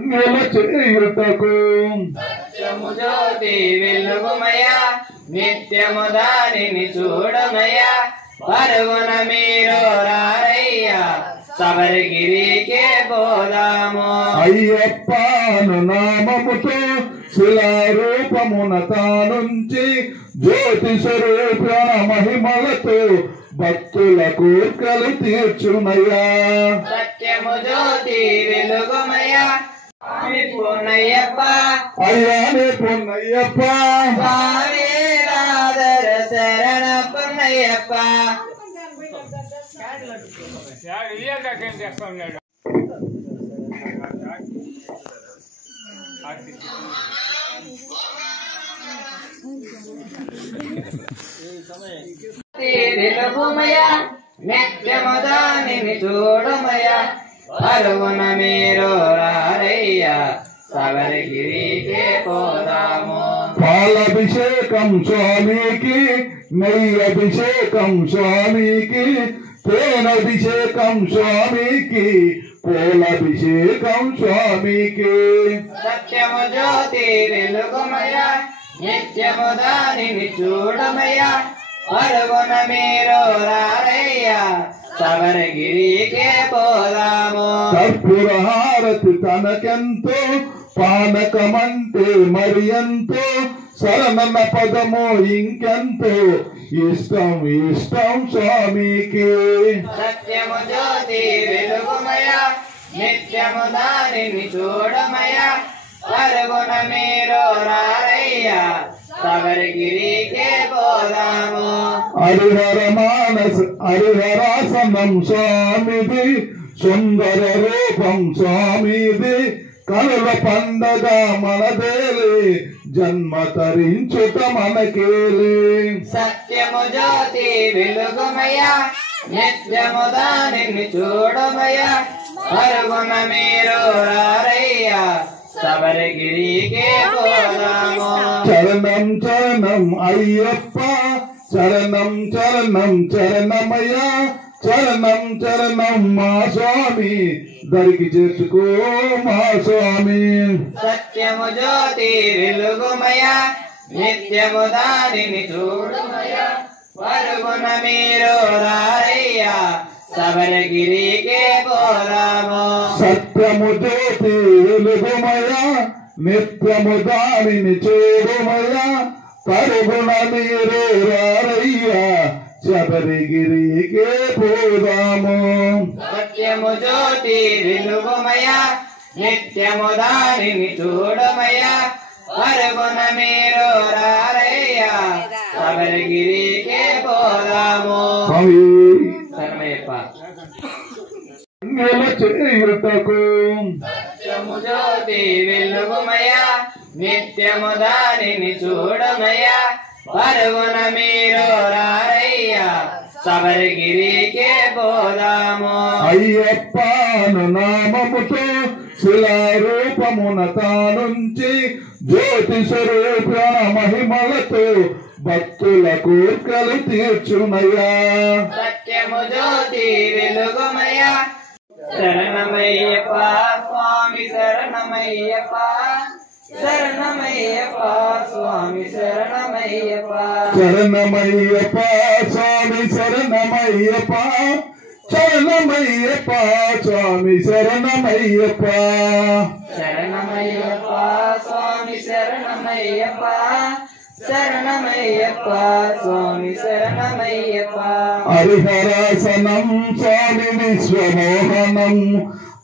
చేయుటకు సత్యము జ్యోతి వెలుగుమయ నిత్యము దానిని చూడమయ పరుగున మీరు రారయ్యా శబరిగిరికి పోదాము. అయ్యప్పను నామముతో శిలారూపమున తానుంచి జ్యోతి స్వరూపణ మహిమలతో భక్తుల కోర్కెలు తీర్చునయ్యా. సత్యము జ్యోతి వెలుగుమయ పొన్నయ్యప్ప అయ్యానే పొన్నయ్యప్ప స్వామి రాధర శరణ పొన్నయ్యప్ప. వెలుగుమయ నిత్యము దానిని చూడమయ పరుగున మీరు రారయ్యా శబరిగిరికి పోదాము. పాలభిషేకం స్వామికి నెయ్యభిషేకం స్వామికి తేనభిషేకం స్వామికి పూలభిషేకం స్వామికి. సత్యము జ్యోతి వెలుగుమయ నిత్యము దానిని చూడమయ పరుగున మీరు రారయ్యా శబరిగిరికి పోదాము. కర్పూర హారతి తనకెంతో పానకమంటే మరి ఎంతో శరణన పదము ఇంకెంతో ఇష్టం ఇష్టం స్వామికి. సత్యము జ్యోతి వెలుగుమయ నిత్యము దానిని చూడమయ పరుగున మీరు రారయ్యా శబరిగిరికి పోదాము. హరిహర మానస హరిహరాసనం స్వామిది సుందర రూపం స్వామిది కనుల పండగ మనదేలి జన్మ తరించుట మనకేలి. సత్యము జ్యోతి వెలుగుమయ నిత్యము దానిని చూడమయ పరుగున మీరు రారయ్యా శబరిగిరికి పోదాము. చరణం చరణం అయ్యప్ప చరణం చరణం చరణమయ్య చరణం చరణం మా స్వామి దరికి చేర్చుకో మా స్వామి. సత్యము జ్యోతి వెలుగుమయ నిత్యము దానిని చూడమయ పరుగున మీరు రారయ్యా శబరిగిరికి పోదాము. సత్యము జ్యోతి వెలుగుమయ నిత్యము దానిని చూడుమయ పరుగున మీరు రారయ్యా శబరిగిరికి పోదాము. సత్యము జ్యోతి వెలుగుమయ నిత్యము దానిని చూడమయ పరుగున మీరు రారయ్యా శబరిగిరికి పోదాము. శరణమయ్యప్ప. చేయుటకు సత్యము జ్యోతి వెలుగుమయ నిత్యము దానిని చూడమయ పరుగున మీరు రారయ్యా శబరిగిరికి పోదాము. అయ్యప్పను నామముతో శిలారూపమున తానుంచి జ్యోతి స్వరూపణ మహిమలతో భక్తుల కోర్కెలు తీర్చునయ్యా. సత్యము జ్యోతి వెలుగుమయ శరణమయ్యప్ప స్వామి శరణమయ్యప్ప శరణమయ్యప్ప స్వామి శరణమయ్యప్ప. శరణమయ్యప్ప స్వామి శరణమయ్యప్ప శరణమయ్యప్ప స్వామి శరణమయ్యప్ప. శరణమయ్యప్ప స్వామి శరణమయ్యప్ప శరణమయ్యప్ప స్వామి శరణమయ్యప్ప. హరిహరాసనం స్వామి విశ్వమోహనం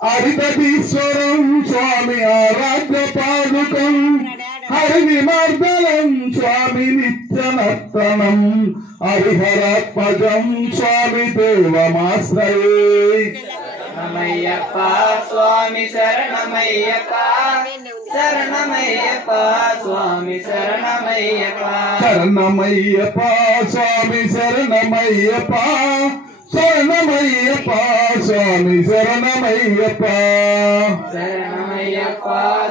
హరితీశ్వరం స్వామి ఆరాధ్య పాదుకం హరివిమర్దనం స్వామి నిత్యనర్తనం హరిహరాత్మజం స్వామి దేవమాశ్రయే. శరణమయ్యప్ప స్వామి శరణమయ్యప్ప శరణమయ్యప్ప స్వామి శరణమయ్యప్ప. శరణమయ్యప్ప స్వామి శరణమయ్యప్ప శరణమయ్యప్ప స్వామి శరణమయ్యప్ప. శరణమయ్యప్ప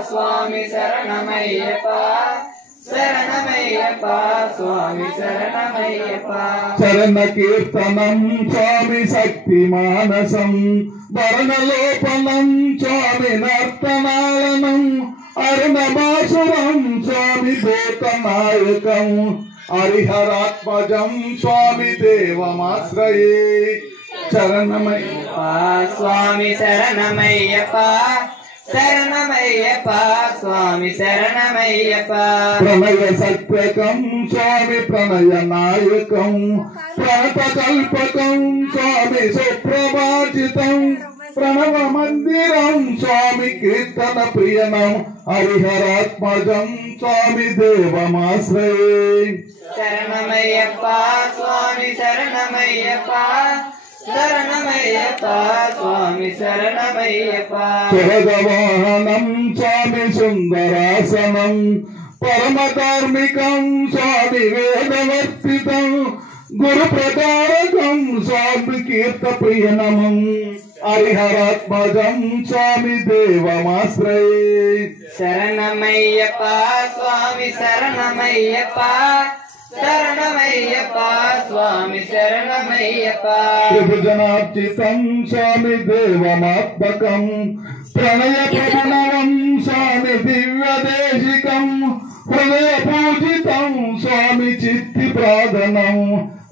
స్వామి శరణమయ్యప్ప శరణమయ్యప్ప స్వామి శరణమయ్యప్ప. చరణ కీర్తనం స్వామి శక్తి మానసం వర్ణలోపనం స్వామి నర్తనాలను అరుణమాసురం స్వామి భూతనాయకం హరిహరాత్మజం స్వామి దేవమాశ్రయే శరణమయ్యప్ప స్వామి శరణమయ్యప్ప శరణమయ్యప్ప స్వామి శరణమయ్యప్ప ప్రణయ సత్యకం స్వామి ప్రణయ నాయకం ప్రణతకల్పకం స్వామి సుప్రభాజితం ప్రణవ మందిరం స్వామి కీర్తన ప్రియనం హరిహరాత్మజం స్వామి దేవమాశ్రయే శరణమయ్యప్ప స్వామి శరణమయ్యప్ప శరణమయ్యప్ప స్వామి శరణమయ్యప్ప సురగవాహనం స్వామి సుందరాసనం పరమధార్మికం స్వామి వేదవర్తితం గురు ప్రకారకం స్వామి కీర్త ప్రియనమం హరిహరాత్మజం స్వామి దేవమాశ్రయే శరణమయ్యప్ప స్వామి శరణమయ్యప్ప శరణమయ్యప్ప స్వామి శరణమయ్యప్ప త్రిభుజనార్చితం స్వామి దేవమాత్మకం ప్రణయ ప్రణవం స్వామి దివ్యదేశికం హృదయ పూజితం స్వామి చిత్తి ప్రాదనం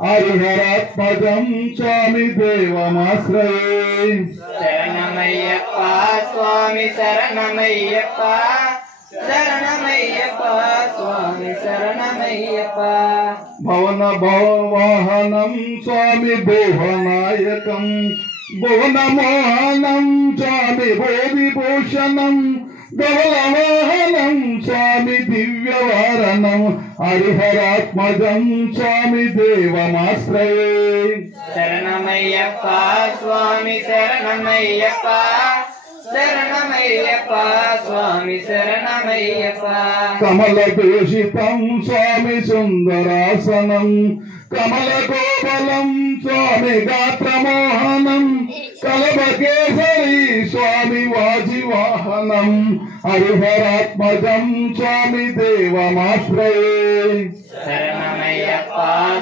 హరిహరాత్మజం స్వామి దేవమాశ్రయే శరణమయ్యప్ప స్వామి శరణమయ్యప్ప శరణమయ్యప్ప స్వామి శరణమయ్యప్ప భవన భవవాహనం స్వామి భువనాయకం భువనమోహనం స్వామి భోవిభూషణం ధవలవాహనం స్వామి దివ్యవారణం హరిహరాత్మజం స్వామి దేవమాశ్రయే శరణమయ్యప్ప స్వామి శరణమయ్యప్ప శరణమయ్యప్ప స్వామి శరణమయ్యప్ప కమల దూషితం స్వామి సుందరాసనం కమల గోబలం స్వామి గాత్రమోహనం కలభకేసరి స్వామి వాజివాహనం హరిహరాత్మజం స్వామి దేవమాశ్రయే శరణమయ్యప్ప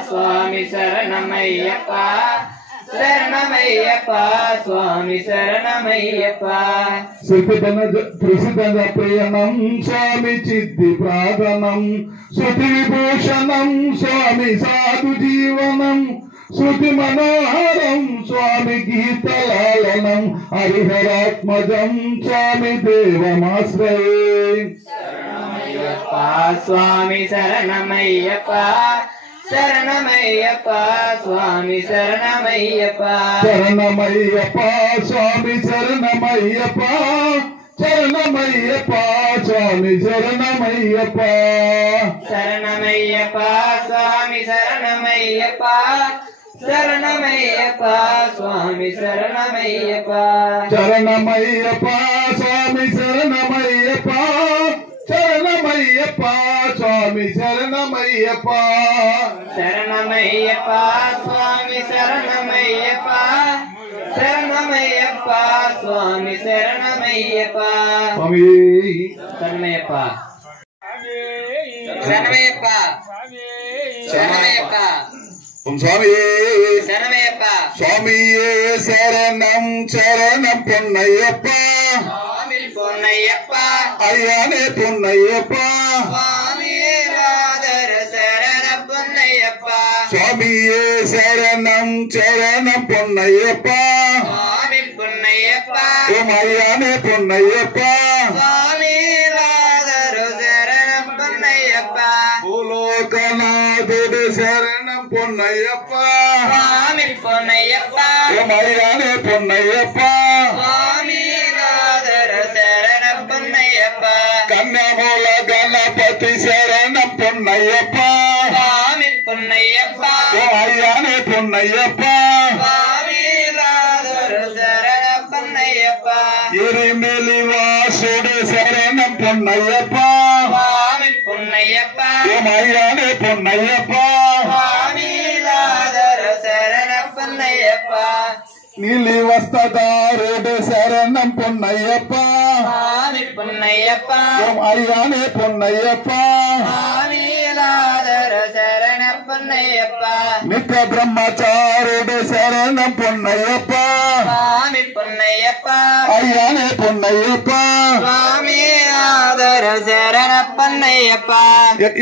స్వామి శరణమయ్యప్ప శరణమయ్యప్ప స్వామి శరణమయ్యప్ప త్రిసిధన ప్రియనం స్వామి చిద్ది ప్రాధనం శృతి విభూషణం స్వామి సాధు జీవనం శృతి మనోహరం స్వామి గీతలాలనం హరిహరాత్మజం స్వామి దేవమాశ్రయే శరణమయ్యప్ప స్వామి శరణమయ్యప్ప శరణమయ్యప్ప స్వామి శరణమయ్యప్ప శరణమయ్యప్ప స్వామి శరణమయ్యప్ప శరణమయ్యప్ప స్వామి శరణమయ్యప్ప శరణమయ్యప్ప స్వామి శరణమయ్యప్ప శరణమయ్యప్ప స్వామి శరణమయ్యప్ప శరణమయ్యప్ప స్వామి శరణమయ్యప్ప శరణమయ్యప్ప స్వామి శరణమయ్యప్ప శరణమయ్యప్ప స్వామి శరణమయ్యప్ప శరణమయ్యప్ప స్వామి శరణమయ్యప్ప స్వామి శరణమయ్యప్ప శరణమయ్యప్ప శరణమయ్యప్ప స్వామి శరణమయ్యప్ప స్వామి శరణం శరణం పొన్నయ్యప్ప స్వామి పొన్నయ్యప్ప అయ్యానే పొన్నయ్యప్ప స్వామి రాధర శరణ పొన్నయ్యప్ప స్వామి శరణం శరణం పొన్నయ్యప్ప స్వామి పొన్నయ్యప్ప అయ్యానే పొన్నయ్యప్ప స్వామి రాధర శరణ పొన్నయ్యప్ప భూలోకనాథుడు శరణం పొన్నయ్యప్ప స్వామి పొన్నయ్యప్ప అయ్యానే పొన్నయ్యప్ప స్వామి రాధర శరణ పొన్నయ్యప్ప కన్యమూల గణపతి శరణం పొన్నయ్యప్ప స్వామి పొన్నయ్యప్ప అయ్యానే పొన్నయ్యప్ప స్వామి రాధర శరణ పొన్నయ్యప్ప ఇరిమిలి వాసుడు శరణం పొన్నయ్యప్ప స్వామి పొన్నయ్యప్ప అయ్యానే పొన్నయ్యప్ప స్వామి రాధర శరణ పొన్నయ్యప్ప నీలి వస్త్రధారుడు శరణం పొన్నయ్యప్ప స్వామి పొన్నయ్యప్ప అయ్యానే పొన్నయ్యప్ప స్వామి రాధర శరణ పొన్నయ్యప్ప నిత్య బ్రహ్మచారుడు శరణం పొన్నయ్యప్ప స్వామి పొన్నయ్యప్ప అయ్యానే పొన్నయ్యప్ప స్వామి రాధర சரண பொன்னையப்பா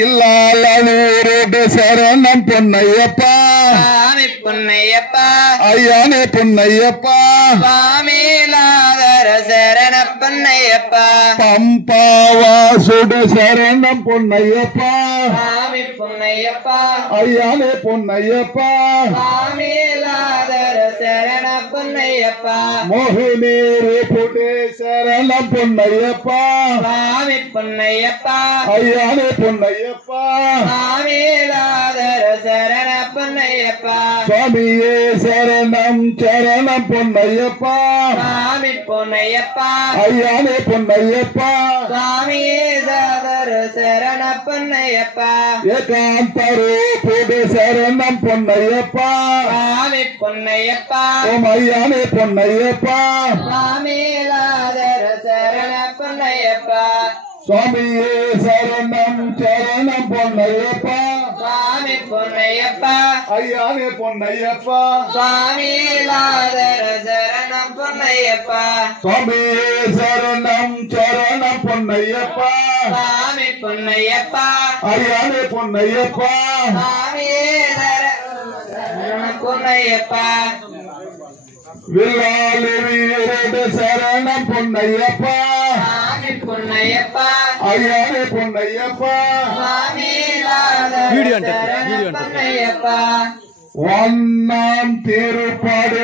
இல்லாளூரோடு சரணம் பொன்னையப்பா சுவாமி பொன்னையப்பா ஐயானே பொன்னையப்பா சுவாமிநாதர சரண பொன்னையப்பா பம்பாவாசுடு சரணம் பொன்னையப்பா சுவாமி பொன்னையப்பா ஐயானே பொன்னையப்பா சுவாமிநாதர சரண பொன்னையப்பா மோகினீரு புடே சரணம் பொன்னையப்பா சுவாமி பொன்னையப்பா ஐயானே பொன்னையப்பா சுவாமிநாதர சரண பொன்னையப்பா சுவாமியே சரணம் சரணம் பொன்னையப்பா சுவாமி பொன்னையப்பா ஐயானே பொன்னையப்பா சுவாமிநாதர சரண பொன்னையப்பா ஏகாந்தரு புடே சரணம் பொன்னையப்பா சுவாமி பொன்னையப்பா ஓம் ஐயானே பொன்னையப்பா சுவாமிநாதர சரண பொன்னையப்பா சுவாமியே சரணம் சரணம் பொன்னையப்பா சுவாமி பொன்னையப்பா ஐயானே பொன்னையப்பா சுவாமிநாதர சரண பொன்னையப்பா சுவாமியே சரணம் சரணம் பொன்னையப்பா சுவாமி பொன்னையப்பா ஐயானே பொன்னையப்பா சுவாமிநாதர சரண பொன்னையப்பா வில்லாலி வீரடு சரணம் பொன்னையப்பா சுவாமி பொன்னையப்பா ஐயானே பொன்னையப்பா சுவாமிநாதர சரண பொன்னையப்பா ஒன்னாம் திருப்பாடு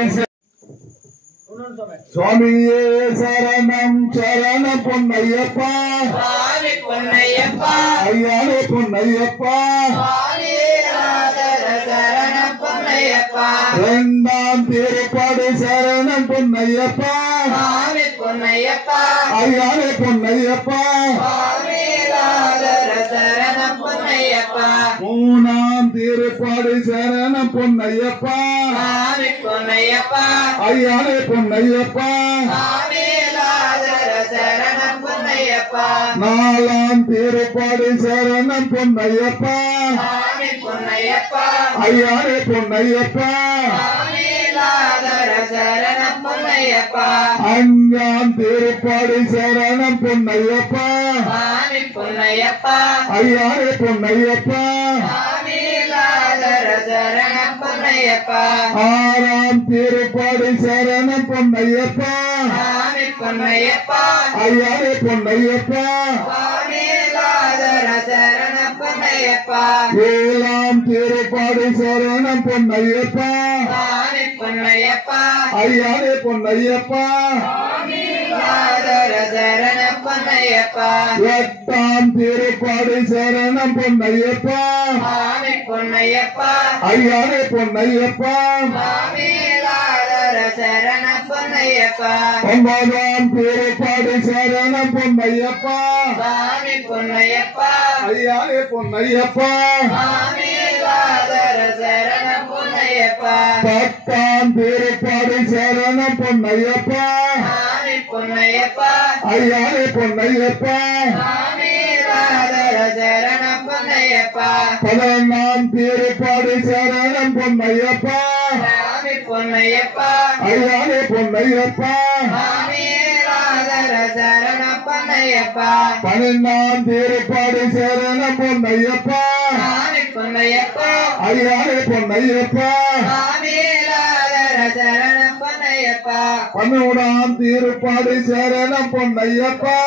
சுவாமியே சரணம் சரணம் பொன்னையப்பா சுவாமி பொன்னையப்பா ஐயானே பொன்னையப்பா சுவாமிநாதர சரண பொன்னையப்பா இரண்டாம் திருப்பாடு சரணம் பொன்னையப்பா சுவாமி பொன்னையப்பா ஐயானே பொன்னையப்பா சுவாமிநாதர சரண பொன்னையப்பா மூணாம் திருப்பாடு சரணம் பொன்னையப்பா சுவாமி பொன்னையப்பா ஐயானே பொன்னையப்பா சுவாமிநாதர சரண பொன்னையப்பா நாலாம் திருப்பாடு சரணம் பொன்னையப்பா சுவாமி பொன்னையப்பா ஐயானே பொன்னையப்பா சுவாமிநாதர சரண பொன்னையப்பா அஞ்சாம் திருப்பாடு சரணம் பொன்னையப்பா சுவாமி பொன்னையப்பா ஐயானே பொன்னையப்பா சுவாமிநாதர சரண பொன்னையப்பா ஆறாம் திருப்பாடு சரணம் பொன்னையப்பா சுவாமி பொன்னையப்பா ஐயானே பொன்னையப்பா சுவாமிநாதர சரண பொன்னையப்பா ஏழாம் திருப்பாடு சரணம் பொன்னையப்பா சுவாமி பொன்னையப்பா ஐயானே பொன்னையப்பா சுவாமிநாதர சரண பொன்னையப்பா எட்டாம் திருப்பாடு சரணம் பொன்னையப்பா சுவாமி பொன்னையப்பா ஐயானே பொன்னையப்பா சுவாமிநாதர சரண பொன்னையப்பா ஒன்பதாம் திருப்பாடு சரணம் பொன்னையப்பா சுவாமி பொன்னையப்பா ஐயானே பொன்னையப்பா சுவாமிநாதர சரண பொன்னையப்பா பத்தாம் திருப்பாடு சரணம் பொன்னையப்பா சுவாமி பொன்னையப்பா ஐயானே பொன்னையப்பா சுவாமிநாதர சரண பொன்னையப்பா பதினொன்னாம் திருப்பாடு சரணம் பொன்னையப்பா சுவாமி பொன்னையப்பா ஐயானே பொன்னையப்பா சுவாமிநாதர சரண பொன்னையப்பா பன்னெண்டாம் திருப்பாடு சரணம் பொன்னையப்பா சுவாமி பொன்னையப்பா ஐயானே பொன்னையப்பா சுவாமிநாதர சரண பொன்னையப்பா பன்னூடாம் திருப்பாடு சரணம் பொன்னையப்பா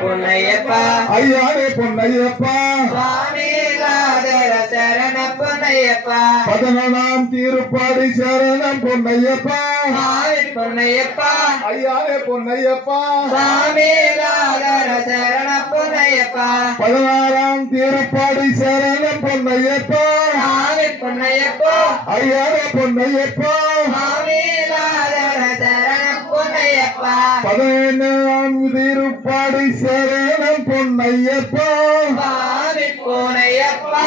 பொன்னையப்பா ஐயானே பொன்னையப்பா சுவாமிநாதர சரண பொன்னையப்பா பதினொன்றாம் திருப்பாடு சரணம் பொன்னையப்பா சுவாமி பொன்னையப்பா ஐயானே பொன்னையப்பா சுவாமிநாதர சரண பொன்னையப்பா பதினாறாம் திருப்பாடு சரணம் பொன்னையப்பா சுவாமி பொன்னையப்பா ஐயானே பொன்னையப்பா சுவாமிநாதர சரண பொன்னையப்பா பதினேழாம் திருப்பாடு சரணம் பொன்னையப்பா சுவாமி பொன்னையப்பா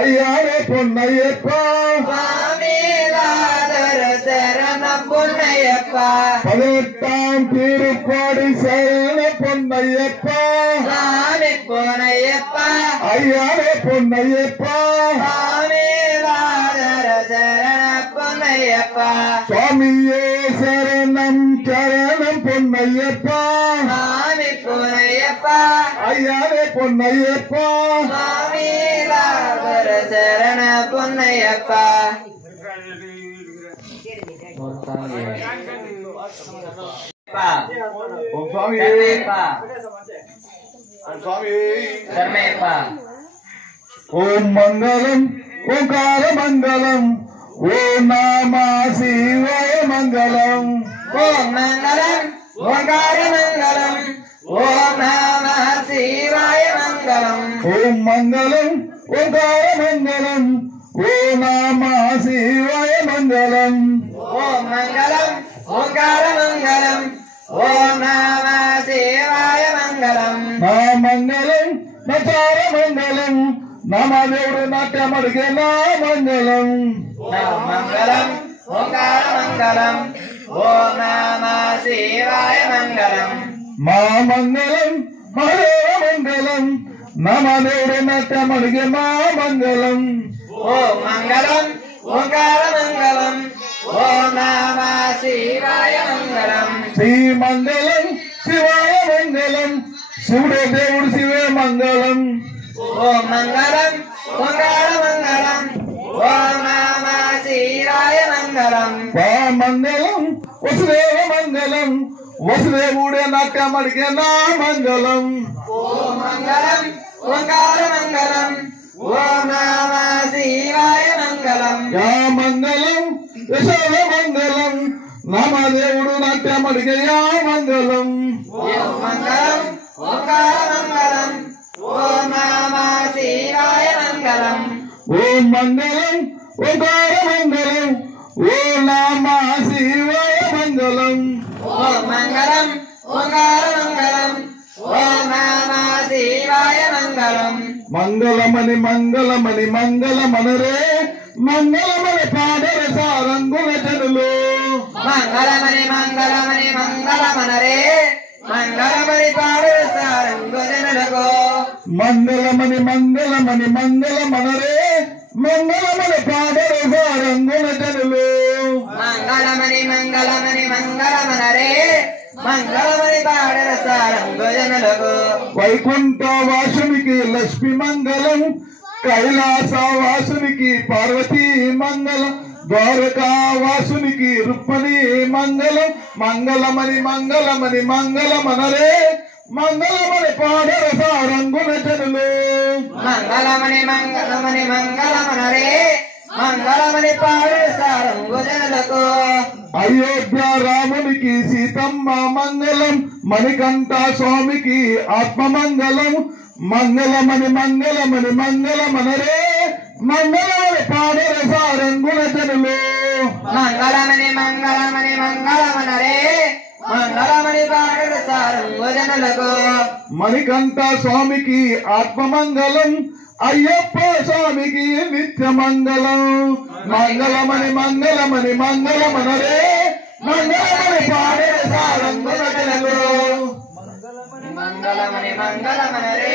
ஐயானே பொன்னையப்பா சுவாமிநாதர சரண பொன்னையப்பா பதினெட்டாம் திருப்பாடு சரணம் பொன்னையப்பா சுவாமி பொன்னையப்பா ஐயானே பொன்னையப்பா சுவாமிநாதர சரண பொன்னையப்பா சுவாமியே சரணம் சரணம் பொன்னையப்பா சுவாமி பொன்னையப்பா పొన్నయ్యప్ప అయ్యారే పొన్నయ్యప్ప స్వామి లాగర శరణ పొన్నయ్యప్ప ఓం స్వామి స్వామి ధర్మయ్యప్ప ఓం మంగళం ఓంకార మంగళం ఓం నామ శివాయ మంగళం ఓం మంగళం ఓంకార మంగళం ఓం నమః శివాయ మంగళం ఓం మంగళం ఓంకార మంగళం ఓం నామ శివాయ మంగళం ఓం మంగళం ఓంకార మంగళం ఓం నమః శివాయ మంగళం నా మంగళం నచార మంగళం నామదేవుడు నాట్యమడిగే నా మంగళం నా మంగళం ఓంకార మంగళం ఓం నమః శివాయ మంగళం మా మంగళం మహదేవ మంగళం నామదేవుడు నాట్యమడిగే మా మంగళం ఓం మంగళం ఓంకార మంగళం ఓం నమః శివాయ మంగళం శ్రీ మంగళం శివాయ మంగళం శివుడే దేవుడు శివే మంగళం ఓం మంగళం ఓంకార మంగళం ఓం నమః శివాయ మంగళం మా మంగళం వసుదేవ మంగళం వసుదేవుడే నాట్యమడిగే నా మంగళం ఓం మంగళం ఓంకార మంగళం ఓం నమః శివాయ మంగళం యా మంగళం యశోద మంగళం నామదేవుడు నాట్యమడిగే యా మంగళం ఓం మంగళం ఓంకార మంగళం ఓం నమః శివాయ మంగళం ఓం మంగళం ఓంకార మంగళం ఓం నామ శివాయ మంగళం ఓం మంగళం ఓంకార మంగళం ఓం నమః శివాయ మంగళం మంగళమని మంగళమని మంగళమనరే మంగళమని పాడర సారంగుల జనులు మంగళమని మంగళమని మంగళమనరే మంగళమని పాడు సారంగు జనులకు మంగళమని మంగళమని మంగళమనరే మంగళమని పాడర సారంగుల జనులు మంగళమని మంగళమని మంగళమనరే మంగళమని పాడు సారంగు జనులకు వైకుంఠ వాసునికి లక్ష్మి మంగళం కైలాస వాసునికి పార్వతీ మంగళం ద్వారకా వాసునికి రుక్మిణి మంగళం మంగళమని మంగళమని మంగళమనరే మంగళమని పాడర సారంగుల జనులు మంగళమని మంగళమని మంగళమనరే మంగళమని పాడు సారంగు జనులకు అయోధ్య రామునికి సీతమ్మ మంగళం మణికంఠ స్వామికి ఆత్మ మంగళం మంగళమని మంగళమని మంగళమనరే మంగళమని పాడర సారంగుల జనులు మంగళమని మంగళమని మంగళమనరే మంగళమని పాడు సారంగు జనులకు మణికంఠ స్వామికి ఆత్మ మంగళం అయ్యప్ప స్వామికి నిత్య మంగళం మంగళమని మంగళమని మంగళమనరే మంగళమని పాడే సారంగుల జనులు మంగళమని మంగళమనరే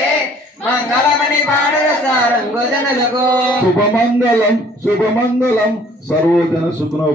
మంగళమని పాడు సారంగు జనులకు శుభమంగళం శుభమంగళం సర్వజన సుఖనో